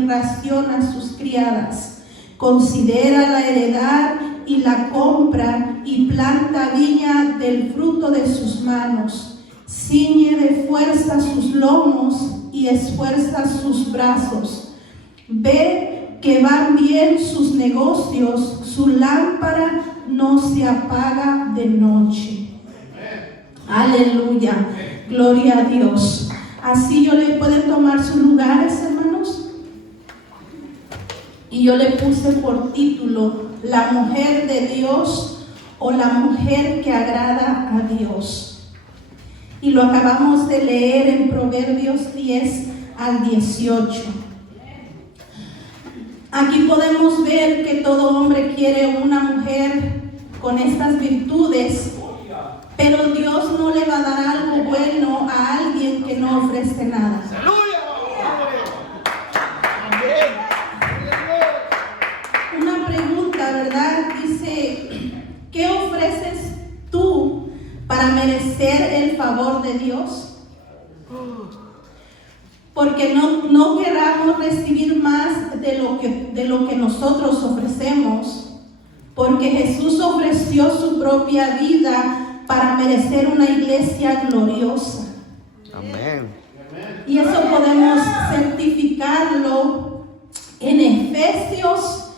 en ración a sus criadas. Considera la heredad y la compra, y planta viña del fruto de sus manos. Ciñe de fuerza sus lomos y esfuerza sus brazos. Ve que van bien sus negocios, su lámpara no se apaga de noche. Aleluya, gloria a Dios. Así pueden tomar sus lugares, hermanos. Y yo le puse por título: la mujer de Dios o la mujer que agrada a Dios. Y lo acabamos de leer en Proverbios 10 al 18. Aquí podemos ver que todo hombre quiere una mujer con estas virtudes, pero Dios no le va a dar algo bueno a alguien que no ofrece nada. Una pregunta, ¿verdad? Dice, ¿qué ofreces tú para merecer el favor de Dios? Porque no queramos recibir más de lo que nosotros ofrecemos, porque Jesús ofreció su propia vida para merecer una iglesia gloriosa. Amén. Y eso podemos certificarlo en Efesios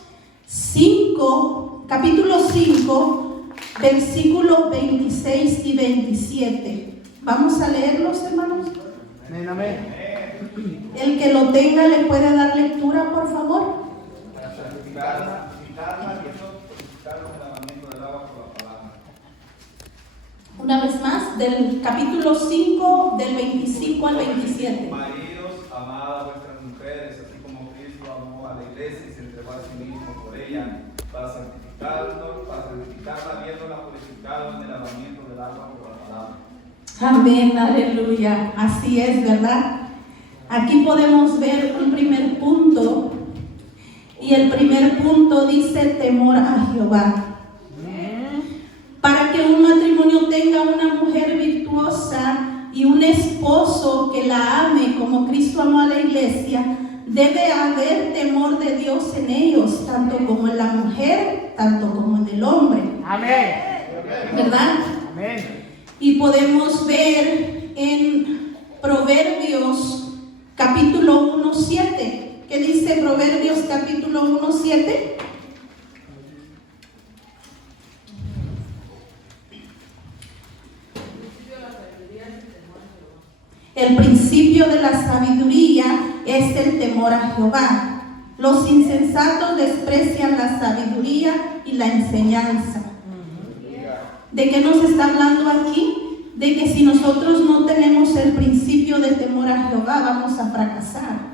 5, capítulo 5, versículos 26 y 27. Vamos a leerlos, hermanos. Amén, amén. El que lo tenga le puede dar lectura, por favor. Para santificarla y purificar el lavamiento del agua por la palabra. Una vez más, del capítulo 5, del 25 al 27. Maridos, amad a vuestras mujeres, así como Cristo amó a la iglesia y se entregó a sí mismo por ella, para santificarla, habiéndola purificado en el lavamiento del agua por la palabra. Amén, aleluya. Así es, ¿verdad? Aquí podemos ver un primer punto, y el primer punto dice temor a Jehová. Para que un matrimonio tenga una mujer virtuosa y un esposo que la ame como Cristo amó a la iglesia, debe haber temor de Dios en ellos, tanto como en la mujer, tanto como en el hombre. Amén. ¿Verdad? Amén. Y podemos ver en Proverbios capítulo 1:7. ¿Qué dice Proverbios capítulo 1:7? El principio de la sabiduría es el temor a Jehová. Los insensatos desprecian la sabiduría y la enseñanza. ¿De qué nos está hablando aquí? De que si nosotros no tenemos el principio de temor a Jehová, vamos a fracasar.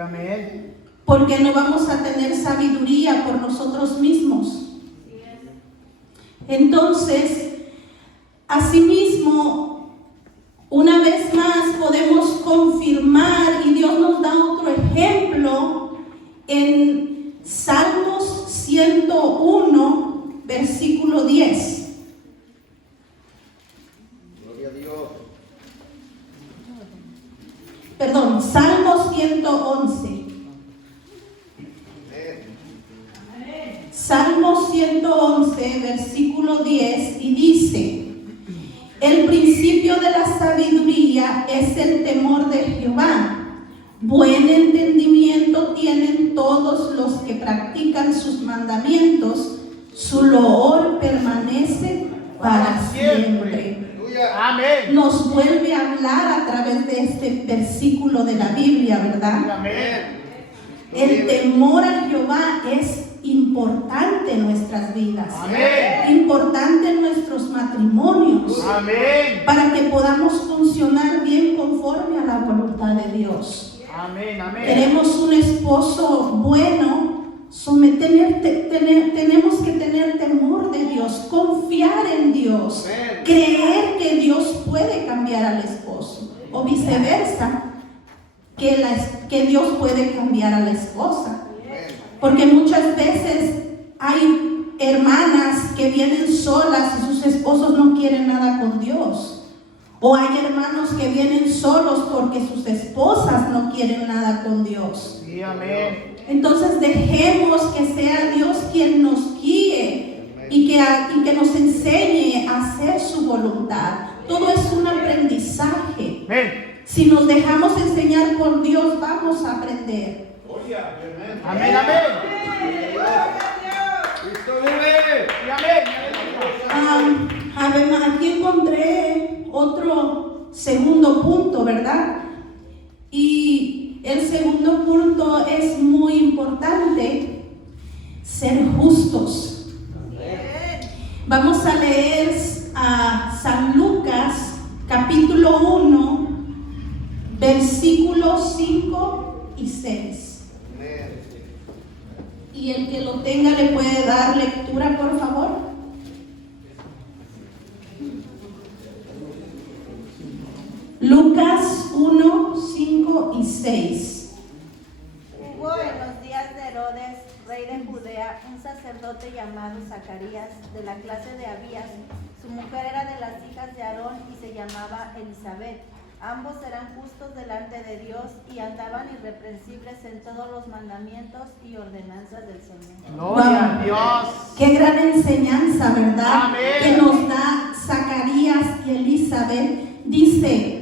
Amén. Porque no vamos a tener sabiduría por nosotros mismos. Entonces, asimismo, una vez más podemos confirmar, y Dios nos da otro ejemplo en Salmos 101, versículo 10. Perdón, Salmos 111. Salmos 111, versículo 10, y dice: el principio de la sabiduría es el temor de Jehová. Buen entendimiento tienen todos los que practican sus mandamientos. Su loor permanece para siempre. Amén. Nos vuelve a hablar a través de este versículo de la Biblia, ¿verdad? Amén. El temor a Jehová es importante en nuestras vidas. Amén. Importante en nuestros matrimonios. Amén. Para que podamos funcionar bien conforme a la voluntad de Dios. Amén. Amén. Queremos un esposo bueno. Tenemos que tener temor de Dios, confiar en Dios, creer que Dios puede cambiar al esposo, o viceversa, que Dios puede cambiar a la esposa. Porque muchas veces hay hermanas que vienen solas y sus esposos no quieren nada con Dios, O hay hermanos que vienen solos porque sus esposas no quieren nada con Dios. Sí, amén. Entonces dejemos que sea Dios quien nos guíe y que nos enseñe a hacer su voluntad. Todo es un aprendizaje. Amén. Si nos dejamos enseñar por Dios, vamos a aprender. Amén, amén. Cristo vive. Sí, amén. Además, aquí encontré otro segundo punto, ¿verdad? Y el segundo punto es muy importante: ser justos. Vamos a leer a San Lucas, capítulo 1, versículos 5 y 6. Y el que lo tenga le puede dar lectura, por favor. Lucas 1, 5 y 6. Hubo en los días de Herodes, rey de Judea, un sacerdote llamado Zacarías, de la clase de Abías. Su mujer era de las hijas de Aarón y se llamaba Elizabeth. Ambos eran justos delante de Dios y andaban irreprensibles en todos los mandamientos y ordenanzas del Señor. Gloria a Dios. Qué gran enseñanza, ¿verdad? Amén. Que nos da Zacarías y Elizabeth. Dice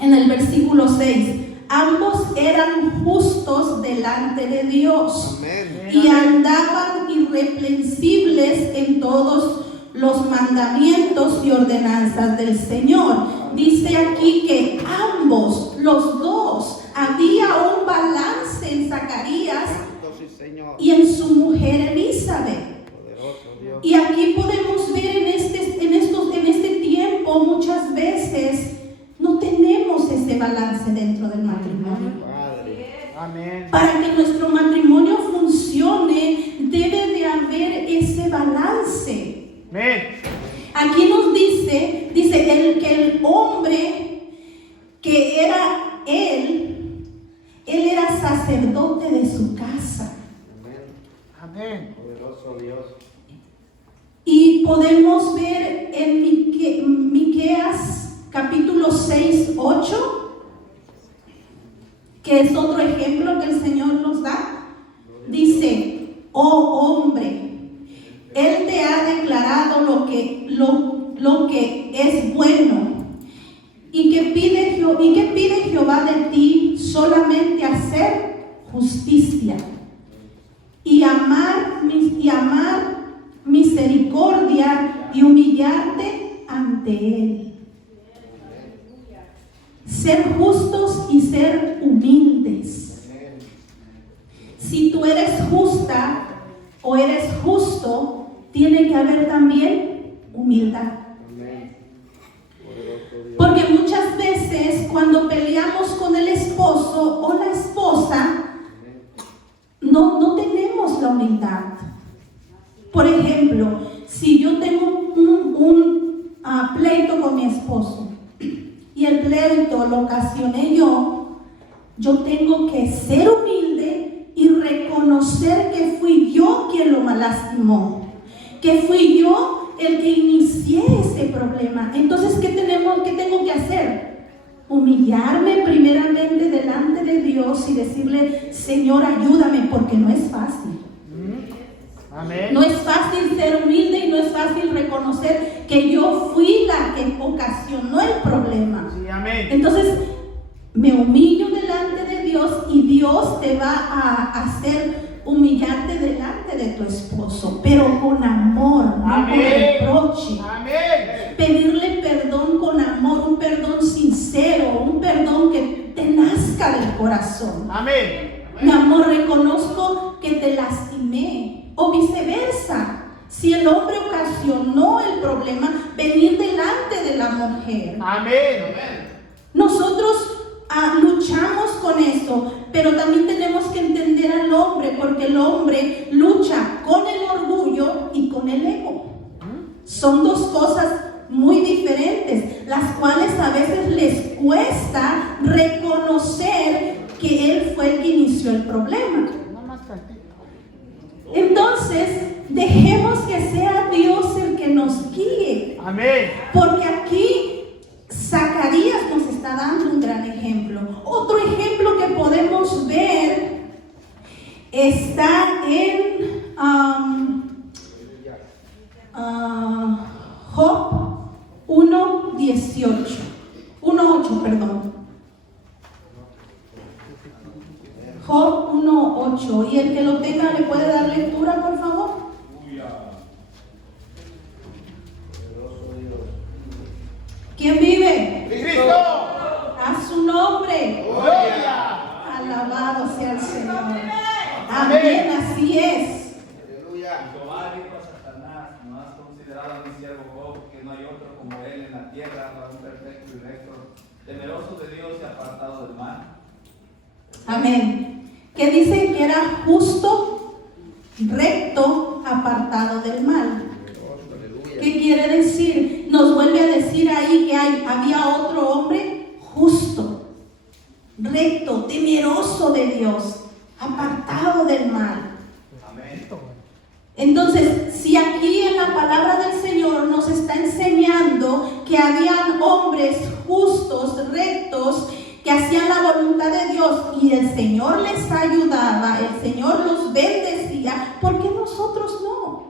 en el versículo 6: ambos eran justos delante de Dios. Amén. Y andaban irreprensibles en todos los mandamientos y ordenanzas del Señor. Dice aquí que ambos, los dos, había un balance en Zacarías Santo sí, Señor. y en su mujer Elizabeth. Poderoso Dios. Y aquí podemos ver en este tiempo muchas veces no tenemos ese balance dentro del matrimonio. Padre. Amén. Para que nuestro matrimonio funcione, debe de haber ese balance. Amén. Aquí nos dice que el hombre que era él era sacerdote de su casa. Amén. Amén. Poderoso Dios. Y podemos ver en Miqueas capítulo 6, 8, que es otro ejemplo que el Señor nos da. Dice: oh hombre, Él te ha declarado lo que es bueno. ¿Y qué pide Jehová de ti? Solamente hacer justicia y amar misericordia y humillarte ante Él. Ser justos y ser humildes. Si tú eres justa o eres justo, tiene que haber también humildad. Amén. Poderoso Dios. Porque muchas veces cuando peleamos con el esposo o la esposa, no tenemos la humildad. Por ejemplo, si yo tengo un pleito con mi esposo y el pleito lo ocasioné yo tengo que ser humilde y reconocer que fui yo quien lo lastimó, que fui yo el que inicié ese problema. Entonces, ¿qué tengo que hacer? Humillarme primeramente delante de Dios y decirle: Señor, ayúdame, porque no es fácil. Amén. No es fácil ser humilde y no es fácil reconocer que yo fui la que ocasionó el problema. Sí, amén. Entonces, me humillo delante de Dios y Dios te va a hacer humillarte delante de tu esposo, pero con amor, no con Amén. reproche. Amén. Pedirle perdón con amor, un perdón sincero, un perdón que te nazca del corazón. Amén. Mi amor, reconozco que te lastimé. O viceversa, si el hombre ocasionó el problema, venir delante de la mujer. Amén. Nosotros luchamos con eso, pero también tenemos que entender al hombre, porque el hombre lucha con el orgullo y con el ego. Son dos cosas muy diferentes, las cuales a veces les cuesta reconocer que él fue el que inició el problema. Entonces, dejemos que sea Dios el que nos guíe. Amén. Porque aquí Otro ejemplo que podemos ver está en Job 1:18. 1:8, perdón. Job 1:8. Y el que lo tenga, ¿le puede dar lectura, por favor? ¿Quién vive? Cristo. A su nombre. Gloria. Alabado sea el Señor. Amén, así es. Jehová dijo a Satanás: ¿no has considerado a mi siervo Job, que no hay otro como él en la tierra, varón perfecto y recto, temeroso de Dios y apartado del mal? Amén. Que dice que era justo, recto, apartado del mal. ¿Qué quiere decir? Nos vuelve a decir ahí que había otro hombre justo, recto, temeroso de Dios, apartado del mal. Amén. Entonces, si aquí en la palabra del Señor nos está enseñando que habían hombres justos, rectos, que hacían la voluntad de Dios y el Señor les ayudaba, el Señor los bendecía, ¿por qué nosotros no?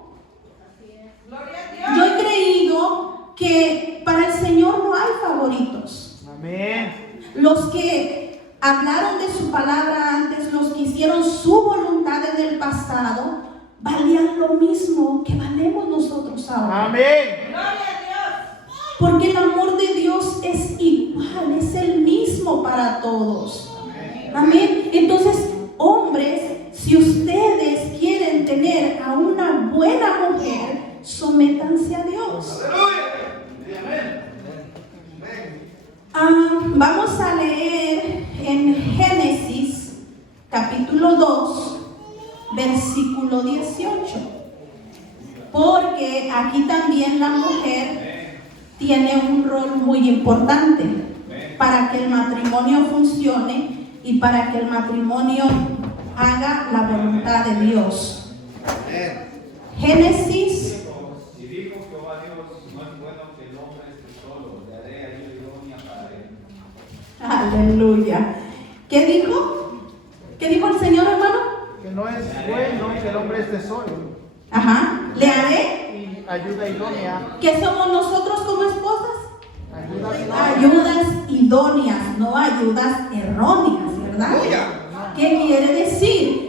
Yo he creído que para el Señor no hay favoritos. Amén. Los que hablaron de su palabra antes, los que hicieron su voluntad en el pasado, valían lo mismo que valemos nosotros ahora. Amén. Porque el amor de Dios es igual, es el mismo para todos. Amén. Entonces, hombres, si ustedes quieren tener a una buena mujer, sométanse a Dios. Vamos a leer en Génesis capítulo 2, versículo 18. Porque aquí también la mujer tiene un rol muy importante para que el matrimonio funcione y para que el matrimonio haga la voluntad de Dios. Génesis. Y dijo Jehová Dios: no es bueno que el hombre esté solo, le haré ayuda idónea para él. Aleluya. ¿Qué dijo? ¿Qué dijo el Señor, hermano? Que no es bueno que el hombre esté solo. Ajá. Le haré. Y ayuda idónea. ¿Qué somos nosotros como esposas? Ayuda idónea. Ayudas idóneas, no ayudas erróneas, ¿verdad? ¿Qué quiere decir?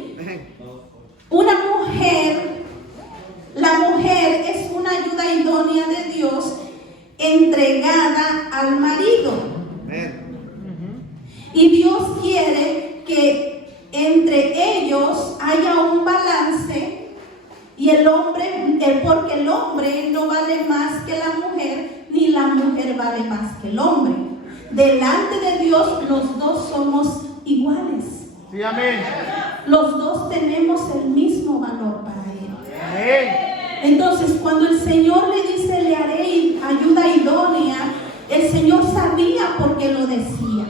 Una mujer, la mujer es una ayuda idónea de Dios entregada al marido. Y Dios quiere que entre ellos haya un balance. Y el hombre, porque el hombre no vale más que la mujer, ni la mujer vale más que el hombre. Delante de Dios los dos somos iguales. Sí, amén. Los dos tenemos el mismo valor para Él. Amén. Entonces, cuando el Señor le dice, le haré ayuda idónea, el Señor sabía por qué lo decía.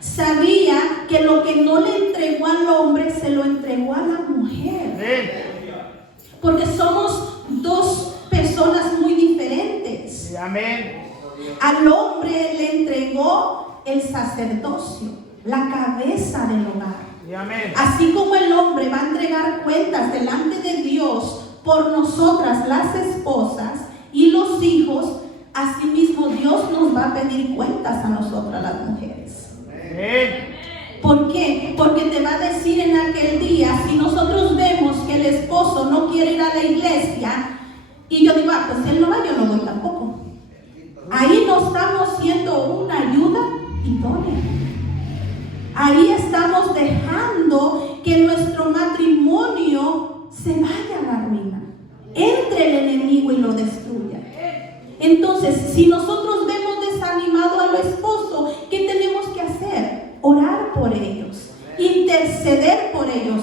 Sabía que lo que no le entregó al hombre, se lo entregó a la mujer. Amén. Porque somos dos personas muy diferentes. Sí, amén. Al hombre le entregó el sacerdocio, la cabeza del hogar. Sí, amén. Así como el hombre va a entregar cuentas delante de Dios por nosotras las esposas y los hijos, asimismo Dios nos va a pedir cuentas a nosotras las mujeres. Amén. ¿Por qué? Porque te va a decir en aquel día, si nosotros vemos que el esposo no quiere ir a la iglesia, y yo digo, pues si él no va, yo no voy tampoco. Ahí no estamos siendo una ayuda idónea. Ahí estamos dejando que nuestro matrimonio se vaya a la ruina. Entre el enemigo y lo destruya. Entonces, si nosotros vemos desanimado al esposo, ¿qué tenemos que hacer? Orar por ellos, interceder por ellos.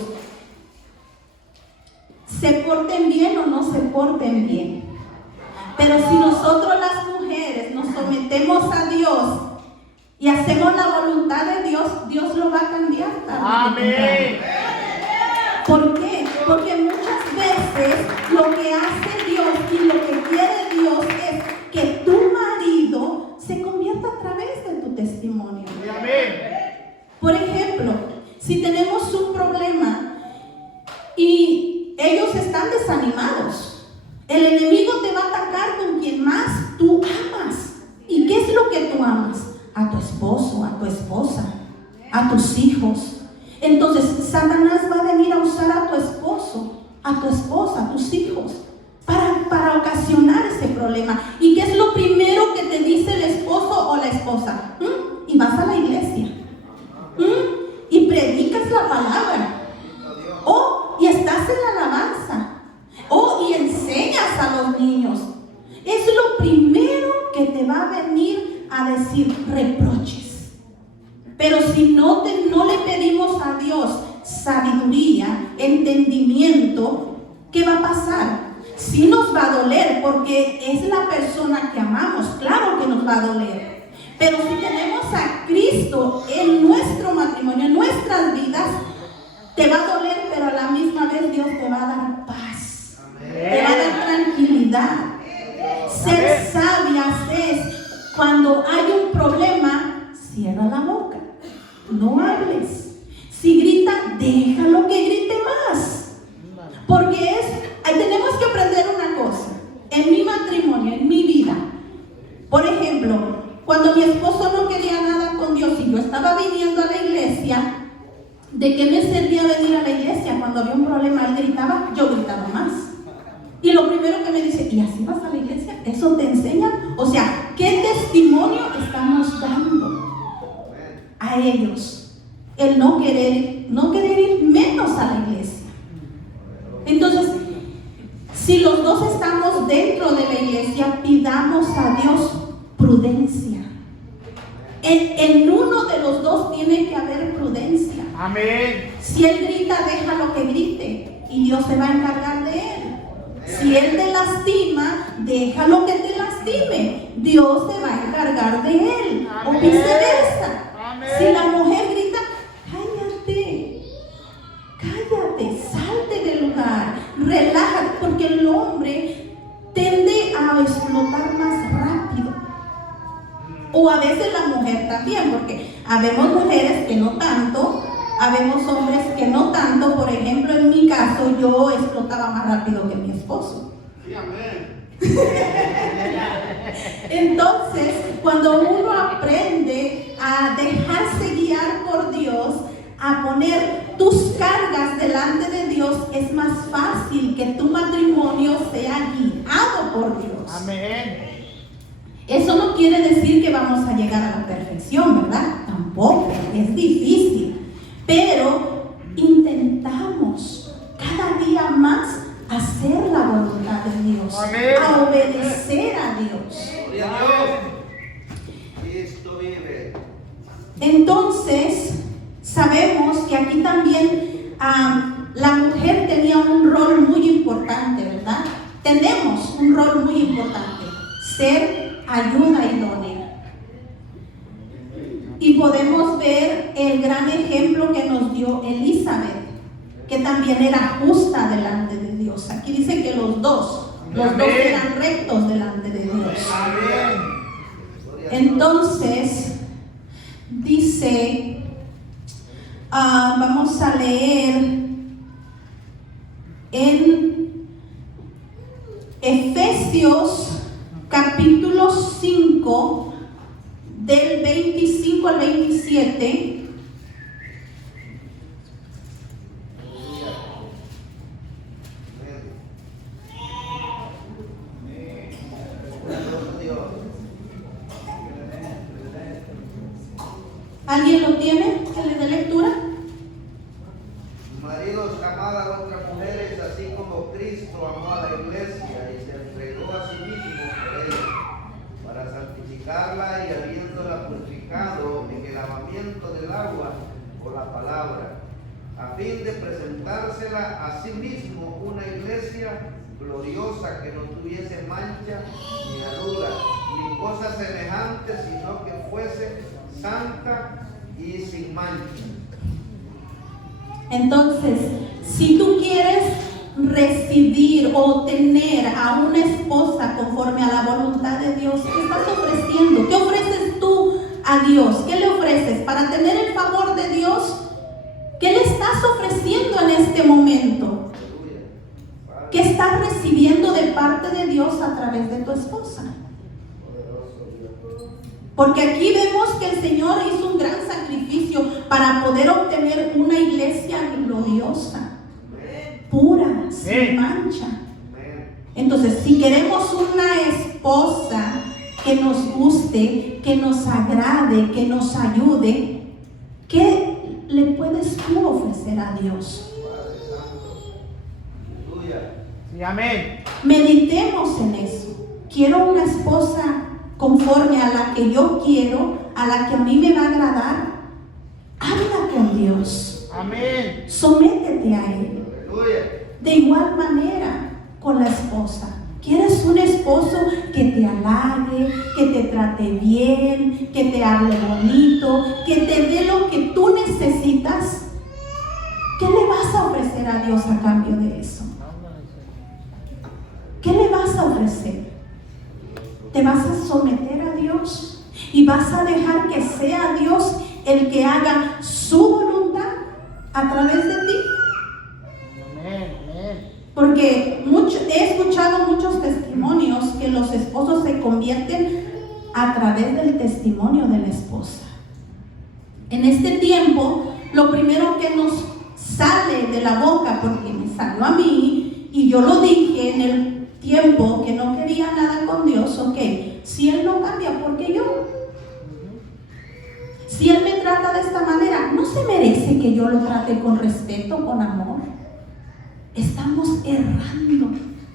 Se porten bien o no se porten bien. Pero si nosotros las mujeres nos sometemos a Dios y hacemos la voluntad de Dios, Dios lo va a cambiar también. Amén. ¿Por qué? Porque muchas veces lo que hace Dios y lo que quiere Dios es que tu marido se convierta a través de tu testimonio. Sí, amén. tenemos un problema y ellos están desanimados, el enemigo te va a atacar con quien más tú amas. ¿Y qué es lo que tú amas? A tu esposo, a tu esposa, a tus hijos. Entonces Satanás va a venir a usar a tu esposo, a tu esposa, a tus hijos para ocasionar ese problema. ¿Y qué es lo primero que te dice el esposo o la esposa? Y vas a la iglesia y predicas la palabra, y estás en la alabanza, y enseñas a los niños. Es lo primero que te va a venir a decir reproches. Pero si no le pedimos a Dios sabiduría, entendimiento, ¿qué va a pasar? Sí nos va a doler, porque es la persona que amamos, claro que nos va a doler. Pero si tenemos a Cristo en nuestro matrimonio, en nuestras vidas, te va a doler, pero a la misma vez Dios te va a dar paz, te va a dar tranquilidad. Ser sabias es cuando hay un problema, cierra la boca, no hables. Si grita, déjalo que grite más. Porque tenemos que aprender una cosa. En mi matrimonio, en mi vida, por ejemplo, cuando mi esposo no quería nada con Dios y yo estaba viniendo a la iglesia, ¿de qué me servía venir a la iglesia? Cuando había un problema, él gritaba, yo gritaba más. Y lo primero que me dice, ¿y así vas a la iglesia? ¿Eso te enseña? O sea, ¿qué testimonio estamos dando a ellos? El no querer ir menos a la iglesia. Entonces, si los dos estamos dentro de la iglesia, pidamos a Dios prudencia. En uno de los dos tiene que haber prudencia. Amén. Si él grita, déjalo que grite y Dios se va a encargar de él. Si él te lastima, déjalo que te lastime, Dios se va a encargar de él. Amén. O viceversa. Amén. Si la mujer grita, cállate, salte del lugar, relájate, porque el hombre tiende a explotar más rápido. O a veces la mujer también, porque habemos mujeres que no tanto, habemos hombres que no tanto. Por ejemplo, en mi caso, yo explotaba más rápido que mi esposo. Sí, amén. Entonces, cuando uno aprende a dejarse guiar por Dios, a poner tus cargas delante de Dios, es más fácil que tu matrimonio sea guiado por Dios. Amén. Eso no quiere decir que vamos a llegar a la perfección, ¿verdad? Tampoco, es difícil. Pero intentamos cada día más hacer la voluntad de Dios, Amén. a obedecer a Dios. Gloria a Dios. Cristo vive. Entonces, sabemos que aquí también la mujer tenía un rol muy importante, ¿verdad? Tenemos un rol muy importante, ser ayuda idónea. Y podemos ver el gran ejemplo que nos dio Elizabeth, que también era justa delante de Dios. Aquí dice que los dos eran rectos delante de Dios. Amén. Entonces, dice, vamos a leer en Efesios capítulo 5, del 25 al 27. ¿Alguien lo tiene? ¿Que le dé lectura? Maridos, amad a vuestras mujeres, así como Cristo amó a la iglesia y se entregó a sí mismo por ella, para santificarla y habiéndola purificado en el lavamiento del agua por la palabra, a fin de presentársela a sí mismo una iglesia gloriosa, que no tuviese mancha ni arruga ni cosas semejantes, sino que fuese santa y sin mancha. Entonces, si tú quieres recibir o tener a una esposa conforme a la voluntad de Dios, ¿qué estás ofreciendo? ¿Qué ofreces tú a Dios? ¿Qué le ofreces? Para tener el favor de Dios, ¿Qué le estás ofreciendo en este momento? ¿Qué estás recibiendo de parte de Dios a través de tu esposa? Porque aquí vemos que el Señor hizo un gran sacrificio para poder obtener una iglesia gloriosa, pura, sin mancha. Entonces, si queremos una esposa que nos guste, que nos agrade, que nos ayude, ¿qué le puedes tú ofrecer a Dios? Sí, amén. Meditemos en eso. Quiero una esposa conforme a la que yo quiero, a la que a mí me va a agradar. Habla con Dios. Amén. Sométete a Él. De igual manera con la esposa. ¿Quieres un esposo que te halague, que te trate bien, que te hable bonito, que te dé lo que tú necesitas? ¿Qué le vas a ofrecer a Dios a cambio de eso? ¿Qué le vas a ofrecer? ¿Te vas a someter a Dios? ¿Y vas a dejar que sea Dios el que haga su voluntad a través de ti? Amén. Amén. Porque he escuchado muchos testimonios que los esposos se convierten a través del testimonio de la esposa. En este tiempo, lo primero que nos sale de la boca, porque me salió a mí, y yo lo dije en el tiempo que no quería nada con Dios, ok, si Él no cambia, ¿por qué yo? Si Él me trata de esta manera, ¿no se merece que yo lo trate con respeto, con amor? Estamos errando.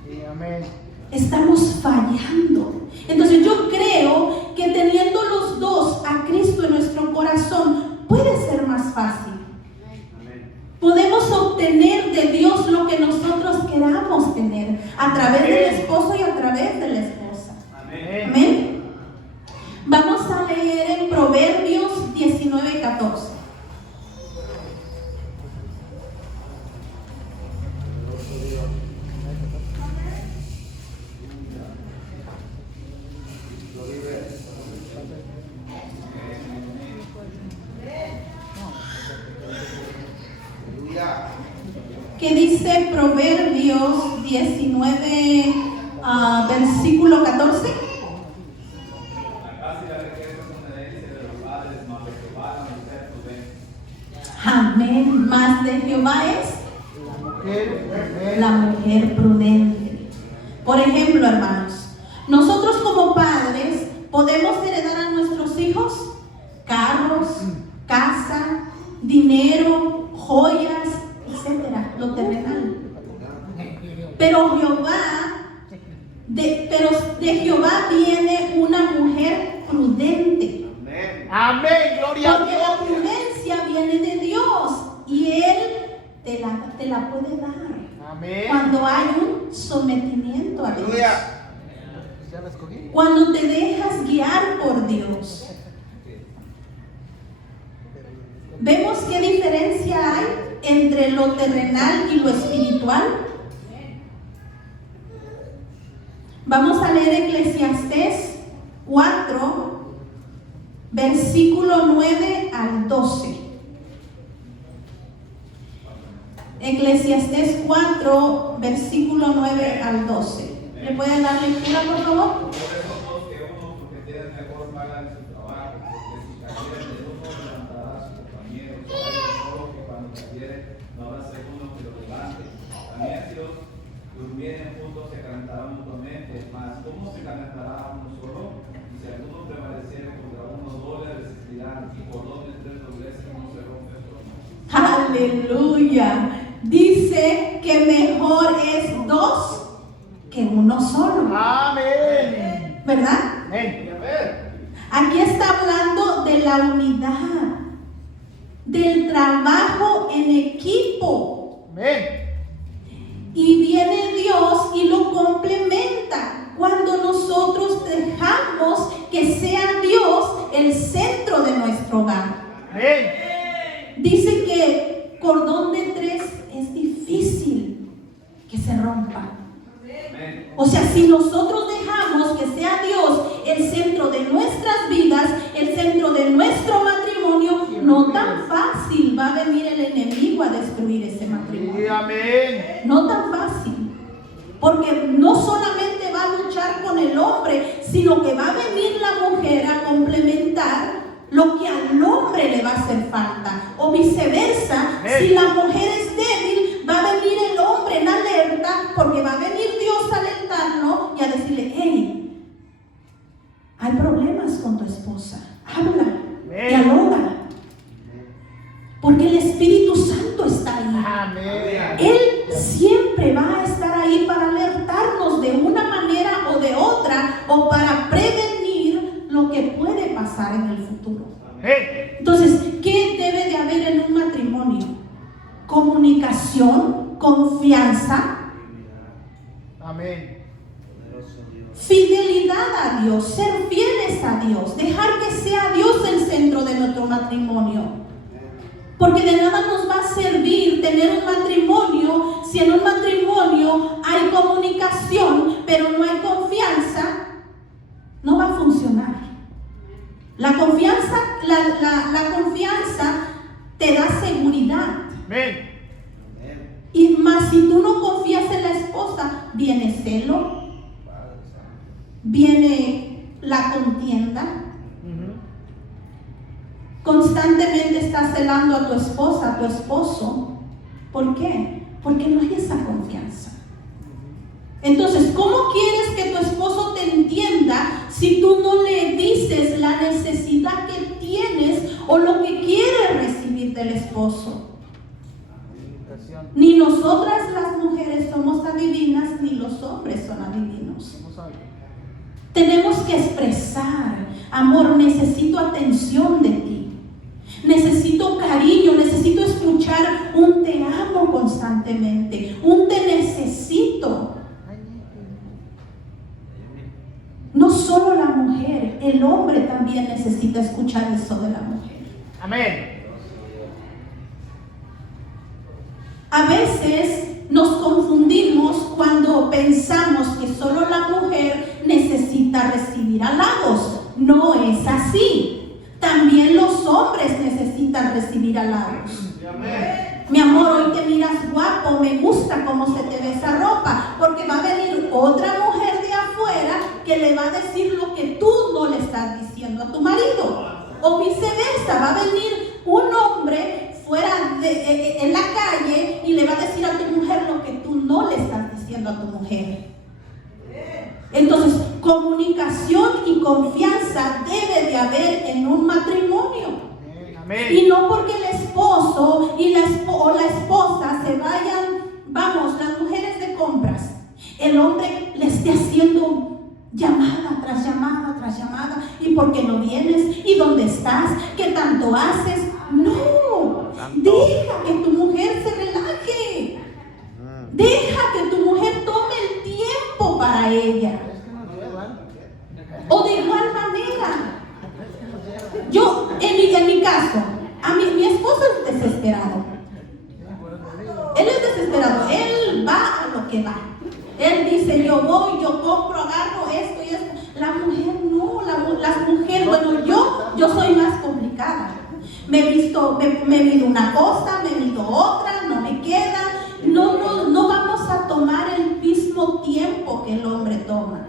Sí, amén. Estamos fallando. Entonces yo creo que teniendo los dos a Cristo en nuestro corazón puede ser más fácil. Podemos obtener de Dios lo que nosotros queramos tener a través del esposo y a través de la esposa. Amén. Amén. Vamos a leer en Proverbios 19:14. ¿Qué dice Proverbios 19, versículo 14? La casa y la riqueza son herencia de los padres, mas de Jehová la mujer prudente. Amén. Más de Jehová es la mujer prudente. Por ejemplo, hermanos, nosotros como padres podemos heredar a nuestros hijos carros, casa, dinero, joyas, etcétera, lo terrenal. Pero de Jehová viene una mujer prudente. Amén. Gloria a Porque Dios. la prudencia viene de Dios y Él te la puede dar. Amén. Cuando hay un sometimiento a Dios. ¿Ya la escogí? Cuando te dejas guiar por Dios. ¿Vemos qué diferencia hay entre lo terrenal y lo espiritual? Vamos a leer Eclesiastés 4, versículo 9 al 12. Eclesiastés 4, versículo 9 al 12. ¿Le pueden dar lectura, por favor? Por eso todos que uno, porque tienen mejor paga en su trabajo, porque si cayere de uno, levantará a su compañero. Solo que cuando cayere, no habrá segundo que lo levante. También si los durmieren juntos, se calentarán mutuamente. Mas, ¿cómo se calentará uno solo? Y si alguno prevaleciere contra uno, doble resistirán. Y por doble tres dobleces no se rompe su amor. Aleluya. Dice que mejor es dos que uno solo. Amén. ¿Verdad? Amén. Aquí está hablando de la unidad, del trabajo en equipo. Amén. Y viene Dios y lo complementa cuando nosotros dejamos que sea Dios el centro de nuestro hogar. Amén. Dice que cordón de tres es difícil que se rompa. O sea, si nosotros dejamos que sea Dios el centro de nuestras vidas, el centro de nuestro matrimonio, no tan fácil va a venir el enemigo destruir ese Sí, matrimonio. amén. No tan fácil. Porque no solamente va a luchar con el hombre, sino que va a venir la mujer a complementar lo que al hombre le va a hacer falta. O viceversa, si la mujer es débil, va a venir el hombre en alerta, porque va a venir Dios a alentarlo y a decirle: hey, hay problemas con tu esposa, habla, dialoga, porque el Espíritu Santo está ahí. Amén. Él siempre va a estar ahí para alertarnos de una manera o de otra, o para prevenir lo que puede pasar en el futuro. Entonces, ¿qué debe de haber en un matrimonio? Comunicación, confianza, Amén. fidelidad a Dios, ser fieles a Dios, dejar que sea Dios el centro de nuestro matrimonio. Porque de nada nos va a servir tener un matrimonio si en un matrimonio hay comunicación, pero no hay confianza. No va a funcionar. La confianza te da seguridad. Amén. Y más si tú no confías en la esposa, viene celo, viene la contienda. Constantemente estás celando a tu esposa, a tu esposo. ¿Por qué? Porque no hay esa confianza. Entonces, ¿cómo quieres que tu esposo te entienda si tú no le dices la necesidad que tienes o lo que quieres recibir del esposo? Ni nosotras las mujeres somos adivinas, ni los hombres son adivinos. Tenemos que expresar: amor, necesito atención de ti. Necesito cariño, necesito escuchar un te amo constantemente, un te necesito. No solo la mujer, el hombre también necesita escuchar eso de la mujer. Amén. A veces nos confundimos cuando pensamos que solo la mujer necesita recibir halagos. No es así. También los hombres necesitan recibir halagos. Mi amor, hoy te miras guapo, me gusta cómo se te ve esa ropa, porque va a venir otra mujer de afuera que le va a decir lo que tú no le estás diciendo a tu marido. O viceversa, va a venir un hombre fuera en la calle y le va a decir a tu mujer lo que tú no le estás diciendo a tu mujer. Entonces, comunicación y confianza debe de haber en un matrimonio. Amén. Y no porque el esposo y la esposa se vayan, vamos, las mujeres de compras, el hombre le esté haciendo llamada tras llamada tras llamada: ¿y por qué no vienes? ¿Y dónde estás? ¿Qué tanto haces? No, deja que tu mujer se relaje. Deja que tu mujer tome el tiempo para ella. O de igual manera, yo, en mi caso, mi esposo es desesperado. Él es desesperado, él va a lo que va. Él dice: yo voy, yo compro, agarro esto y esto. La mujer no, las mujeres, bueno, yo soy más complicada. Me mido una cosa, me mido otra, no me queda. No vamos a tomar el mismo tiempo que el hombre toma.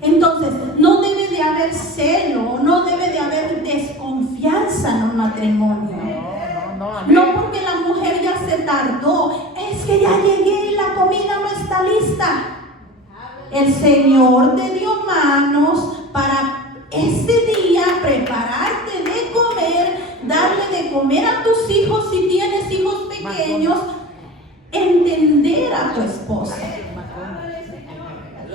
Entonces, no debe de haber celo, no debe de haber desconfianza en un matrimonio. No porque la mujer ya se tardó, es que ya llegué y la comida no está lista. El Señor te dio manos para ese día prepararte de comer, darle de comer a tus hijos si tienes hijos pequeños, entender a tu esposa.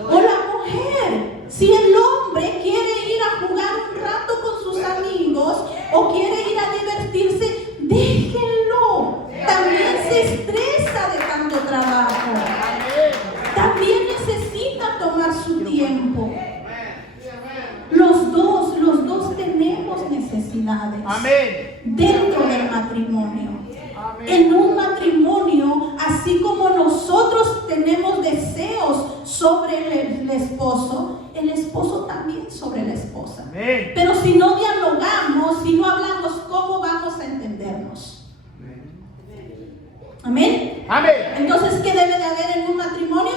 O la mujer, si el hombre quiere ir a jugar un rato con sus amigos o quiere ir a divertirse, déjenlo. También se estresa de tanto trabajo. También necesita tomar su tiempo. Los dos tenemos necesidades. Amén. Dentro del matrimonio. En un matrimonio, así como nosotros tenemos deseos sobre el esposo también sobre la esposa. Amén. Pero si no dialogamos, si no hablamos, ¿cómo vamos a entendernos? Amén. Entonces, ¿qué debe de haber en un matrimonio?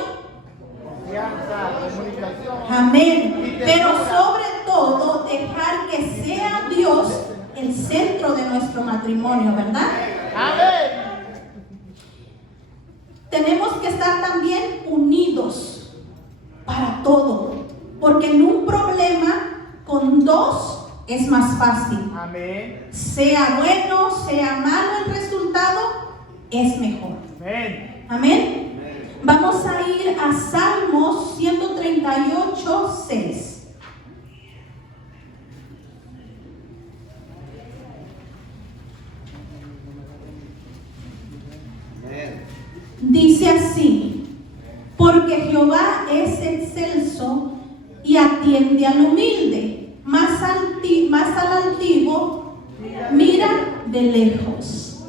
Confianza, comunicación. Amén. Pero sobre todo, dejar que sea Dios el centro de nuestro matrimonio, ¿verdad? Amén. Tenemos que estar también unidos para todo, porque en un problema con dos es más fácil. Amén. Sea bueno, sea malo el resultado, es mejor. Amén. Amén. Vamos a ir a Salmos 138, 6. Dice así: porque Jehová es excelso y atiende al humilde, más al altivo mira de lejos.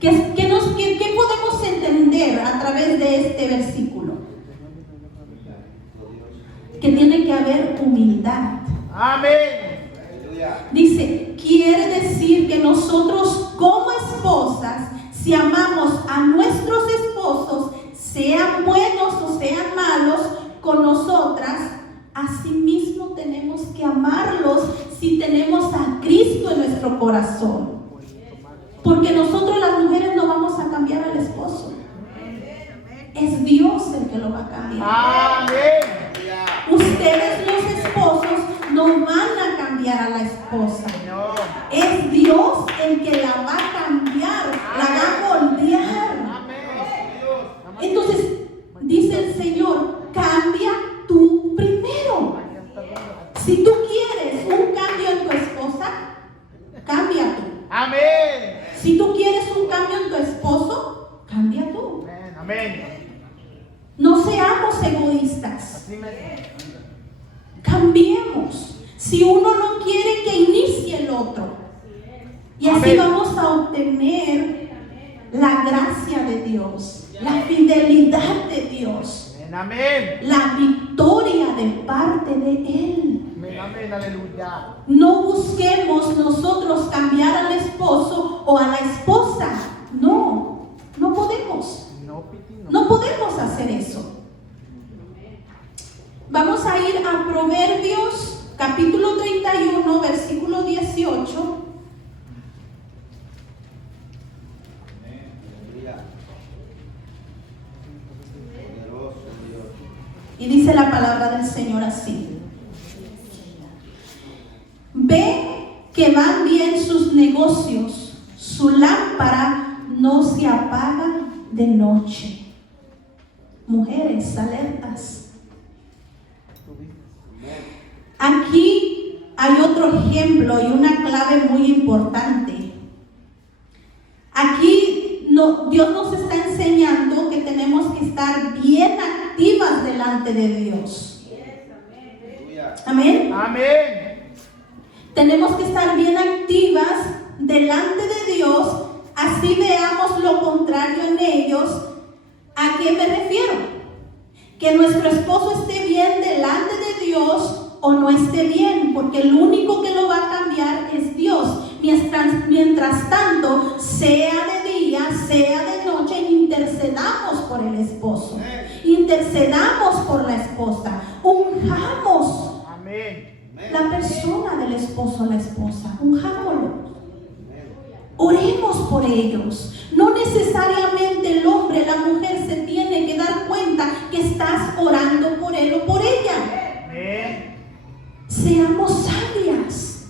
¿Qué podemos entender a través de este versículo? Que tiene que haber humildad. Amén. Dice, quiere decir que nosotros como esposas, si amamos a nuestros esposos, sean buenos o sean malos, con nosotras, asimismo tenemos que amarlos si tenemos a Cristo en nuestro corazón. Porque nosotros las mujeres no vamos a cambiar al esposo. Es Dios el que lo va a cambiar. Amén. Ustedes los esposos no van a cambiar a la esposa. No. Es Dios el que la va a cambiar, la va a moldear. Amén. Entonces, dice el Señor, cambia tú primero. Si tú quieres un cambio en tu esposa, cambia tú. Amén. Si tú quieres un cambio en tu esposo, cambia tú. Amén. Amén. No seamos egoístas. Así me Cambiemos. Si uno no quiere, que inicie el otro. Y así Amén. vamos a obtener la gracia de Dios, la fidelidad de Dios, Amén. la victoria de parte de Él. Amén. Amén. Aleluya. No busquemos nosotros cambiar al esposo o a la esposa. No, no podemos. No, Piti, no. No podemos hacer eso. Vamos a ir a Proverbios capítulo 31, versículo 18. Y dice la palabra del Señor así: ve que van bien sus negocios, su lámpara no se apaga de noche. Mujeres, alertas. Aquí hay otro ejemplo y una clave muy importante. Aquí Dios nos está enseñando que tenemos que estar bien activas delante de Dios. Amén. Amén. Tenemos que estar bien activas delante de Dios, así veamos lo contrario en ellos. ¿A qué me refiero? Que nuestro esposo esté bien delante de Dios o no esté bien, porque el único que lo va a cambiar es Dios. Mientras tanto, sea de día, sea de noche, intercedamos por el esposo, intercedamos por la esposa, unjamos Amén. la persona del esposo o la esposa, unjámoslo. Oremos por ellos. No necesariamente el hombre, la mujer se tiene que dar cuenta que estás orando por él o por ella. Amén. Seamos sabias.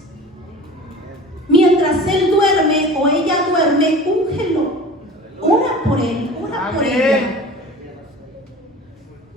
Mientras él duerme o ella duerme, úngelo. Ora por él, ora por ella.